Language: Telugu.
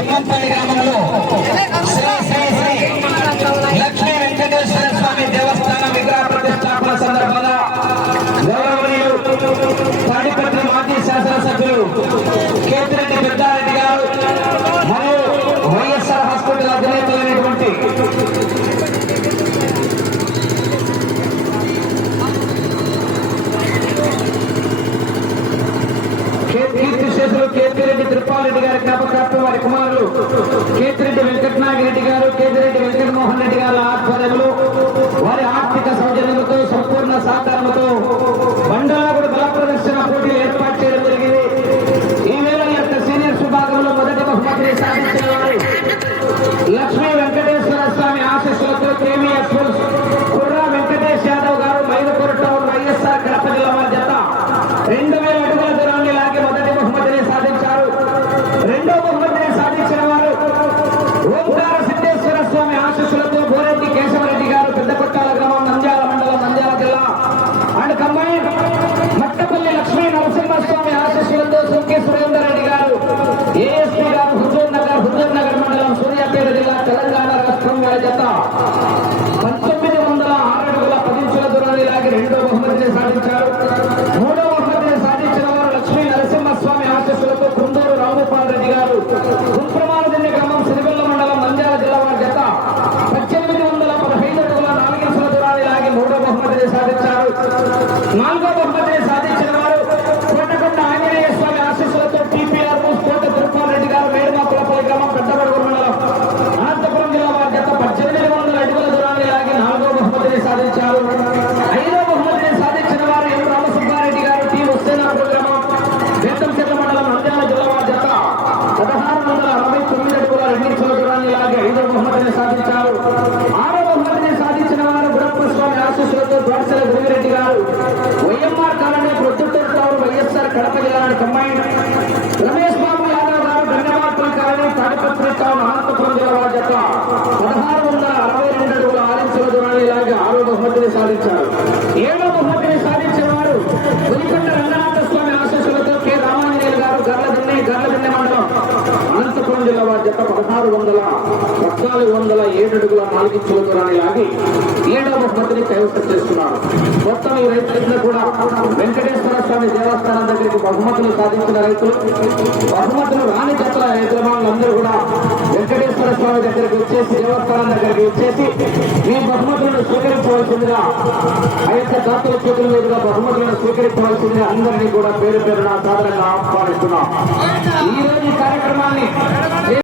సింగంపల్లి గ్రామంలో శ్రీ శ్రీ శ్రీ లక్ష్మీ వెంకటేశ్వర స్వామి దేవస్థానం విగ్రహ ప్రతిష్టాపన సందర్భంగా గౌరవనీయులు తాడిపత్రి మాజీ శాసనసభ్యులు కేతిరెడ్డి పెద్దారెడ్డి గారు మరియు వైఎస్ఆర్ హాస్పిటల్ అధినేతలైనటువంటి కీర్తి కేతిరెడ్డి తిరుపాలరెడ్డి గారి జ్ఞాపకార్థం వారి కుమారులు కేతిరెడ్డి వెంకటనాగిరెడ్డి గారు కేతిరెడ్డి ఓంకార సిద్ధేశ్వర స్వామి ఆశీస్సులతో బోరెడ్డి కేశవరెడ్డి గారు పెద్దపట్టాల గ్రామం నంద్యాల మండలం నంద్యాల జిల్లా. అండ్ కంబైన్ మట్టపల్లి లక్ష్మీ నరసింహస్వామి ఆశీస్సులతో సుంకే సురేందర్ రెడ్డి గారు ఏఎస్పీ గారు హుజూర్ నగర్ హుజూర్ నగర్ మండలం సూర్యాపేట జిల్లా తెలంగాణ రాష్ట్రం వారి జత పంతొమ్మిది వందల ఆరు అడుగుల పదించుల దూరాన్ని లాగి రెండో బహుమతిని సాధించారు. మూడో బహుమతిని సాధించిన వారు లక్ష్మీ నరసింహస్వామి ఆశీస్సులతో కుందూరు రామగోపాల్ రెడ్డి గారు పదహారు వందల అరవై తొమ్మిది అడుగుల రెండించుల దూరాన్ని ఇలాగే ఐదో బహుమతిని సాధించారు ఆరో బహుమతిని సాధించిన వారు గురప్ప స్వామి ఆశీస్సులతో ద్వారసల గురిరెడ్డి గారు YMR colony Proddatur town YSR Kadapa జిల్లా కంబైన్ రమేష్ బాబు యాదవ్ గారు ధన్యవాదాలు కాలనీ తాడిపత్రి టౌన్ అనంతపురం జిల్లా వారి జత పదహారు వందల అరవై రెండు అడుగుల ఆరించిన దూరాన్ని ఇలాగే ఆరో బహుమతిని సాధించారు ఏడో బహుమతి సాధించిన వారు పులికొండ రంగనాథ స్వామి ఆశీస్సులతో కె రామాంజనేయులు గారు గర్లదిన్నె గర్లదిన్నె మండలం అనంతపురం జిల్లా వారి జత పదహారు వందల పద్నాలుగు వందల ఏడు అడుగుల నాలుగించుల దూరాన్ని లాగి ఏడవ బహుమతిని కైవసం చేస్తున్నారు. మొత్తం ఈ రైతులందరూ కూడా వెంకటేశ్వర స్వామి దేవస్థానం దగ్గరికి బహుమతులు సాధించిన రైతులు బహుమతులు రాని జతల యజమానులందరూ కూడా వెంకటేశ్వర స్వామి దగ్గరికి వచ్చేసి దేవస్థానం దగ్గరికి వచ్చేసి ఈ బహుమతులను స్వీకరించవలసిందిగా ఆ యొక్క దాతల చేతుల మీదుగా బహుమతులను స్వీకరించవలసిందిగా అందరినీ కూడా పేరు పేరున సాధారణంగా ఆహ్వానిస్తున్నాం. ఈ